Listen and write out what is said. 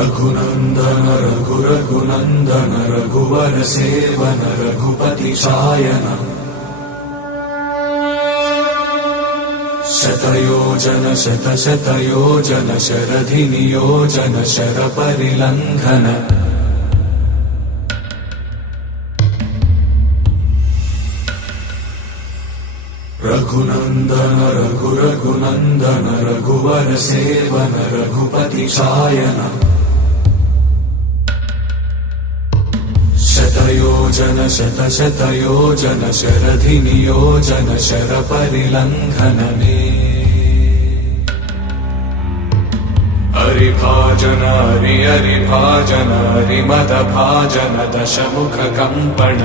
रघुनन्दन रघुनन्दन रघुवर seven Raghupati Shayan शतयोजन शतशतयोजन शरधि नियोजन शरपरिलङ्घन रघुनन्दन रघुनन्दन रघुवर seven Raghupati Shayan शतयोजन शतशतयोजन शरधि नियोजन शरपरिलङ्घन मे हरिभाजन हरिभाजन हरिमदभाजन दशमुख कम्पण